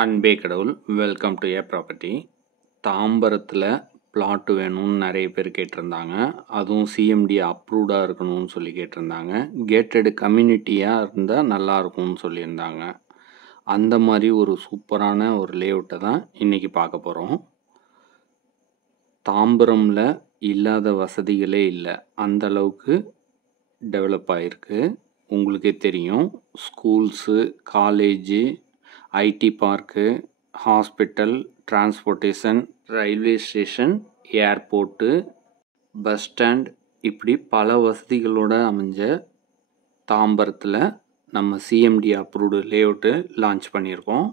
அன்பே கடவுள். Welcome to A property. தாம்பரத்தில் பிளாட் வேணும்னு நிறைய பேர் கேட்டிருந்தாங்க. அதுவும் சிஎம்டி அப்ரூவ்டாக இருக்கணும்னு சொல்லி கேட்டிருந்தாங்க. கேட்டட் கம்யூனிட்டியாக இருந்தால் நல்லாயிருக்கும்னு சொல்லியிருந்தாங்க. அந்த மாதிரி ஒரு சூப்பரான ஒரு லேஅவுட்டை தான் இன்றைக்கி பார்க்க போகிறோம். தாம்பரமில் இல்லாத வசதிகளே இல்லை, அந்த அளவுக்கு டெவலப் ஆகிருக்கு. உங்களுக்கே தெரியும், schools, college, ID park, hospital, transportation, railway station, airport, bus stand, இப்படி பல வசதிகளோடு அமைஞ்ச தாம்பரத்தில் நம்ம சிஎம்டி அப்ரூவ்டு லேஅவுட்டு லான்ச் பண்ணியிருக்கோம்.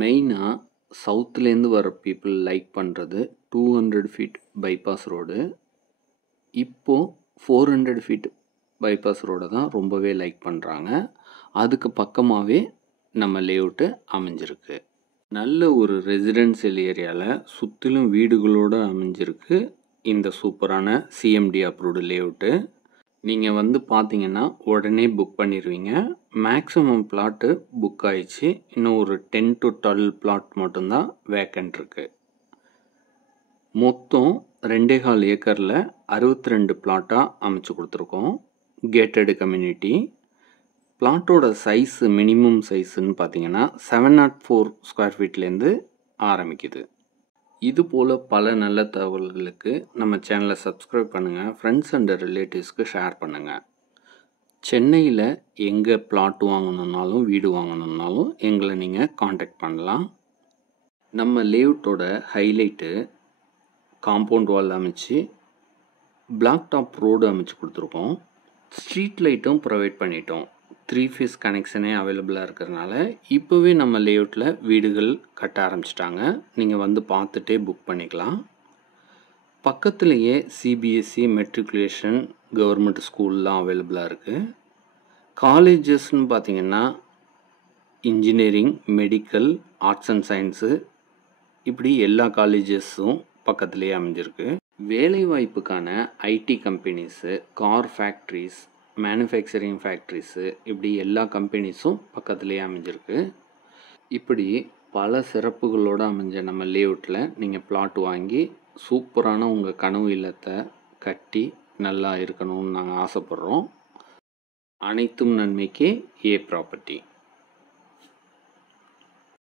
மெயினாக சவுத்துலேருந்து வர பீப்புள் லைக் பண்ணுறது 200 ஃபீட் பைபாஸ் ரோடு. இப்போது 400 ஃபீட் பைபாஸ் ரோடை தான் ரொம்பவே லைக் பண்ணுறாங்க. அதுக்கு பக்கமாகவே நம்ம லேஅவுட்டு அமைஞ்சிருக்கு. நல்ல ஒரு ரெசிடென்சியல் ஏரியாவில் சுற்றிலும் வீடுகளோடு அமைஞ்சிருக்கு இந்த சூப்பரான சிஎம்டி அப்ரூவ்டு லேஅவுட்டு. நீங்கள் வந்து பார்த்தீங்கன்னா உடனே புக் பண்ணிடுவீங்க. மேக்ஸிமம் பிளாட்டு புக் ஆயிடுச்சு. இன்னும் ஒரு 10 to 12 பிளாட் மட்டும்தான் வேக்கண்ட் இருக்குது. மொத்தம் 2.25 ஏக்கரில் 62 பிளாட்டாக அமைச்சு கொடுத்துருக்கோம். Gated community. பிளாட்டோட சைஸு, மினிமம் சைஸுன்னு பார்த்தீங்கன்னா 704 ஸ்கொயர் ஃபீட்லேருந்து ஆரம்பிக்குது. இது போல் பல நல்ல தகவல்களுக்கு நம்ம சேனலை சப்ஸ்கிரைப் பண்ணுங்கள். ஃப்ரெண்ட்ஸ் அண்ட் ரிலேட்டிவ்ஸ்க்கு ஷேர் பண்ணுங்கள். சென்னையில் எங்கே பிளாட் வாங்கணுன்னாலும் வீடு வாங்கணுன்னாலும் எங்களை நீங்கள் காண்டாக்ட் பண்ணலாம். நம்ம லேஅவுட்டோட ஹைலைட்டு காம்பவுண்ட் வால் அமைச்சு பிளாக் டாப் ரோடு அமைச்சு கொடுத்துருக்கோம். ஸ்ட்ரீட் லைட்டும் ப்ரொவைட் பண்ணிட்டோம். 3 ஃபேஸ் கனெக்ஷனே அவைலபிளாக இருக்கிறதுனால இப்போவே நம்ம லேஅவுட்டில் வீடுகள் கட்ட ஆரம்பிச்சிட்டாங்க. நீங்கள் வந்து பார்த்துட்டே புக் பண்ணிக்கலாம். பக்கத்துலேயே சிபிஎஸ்சி, மெட்ரிகுலேஷன், கவர்மெண்ட் ஸ்கூல்லாம் அவைலபிளாக இருக்குது. காலேஜஸ்ன்னு பார்த்திங்கன்னா engineering, medical, arts and science, இப்படி எல்லா காலேஜஸும் பக்கத்துலேயே அமைஞ்சிருக்கு. வேலைவாய்ப்புக்கான IT companies, car factories, manufacturing factories, இப்படி எல்லா கம்பெனிஸும் பக்கத்துலேயே அமைஞ்சிருக்கு. இப்படி பல சிறப்புகளோடு அமைஞ்ச நம்ம லேஅவுட்டில் நீங்கள் பிளாட் வாங்கி சூப்பரான உங்கள் கனவு இல்லத்தை கட்டி நல்லா இருக்கணும்னு நாங்கள் ஆசைப்பட்றோம். அனைத்தும் நன்மைக்கே ஏ ப்ராப்பர்ட்டி.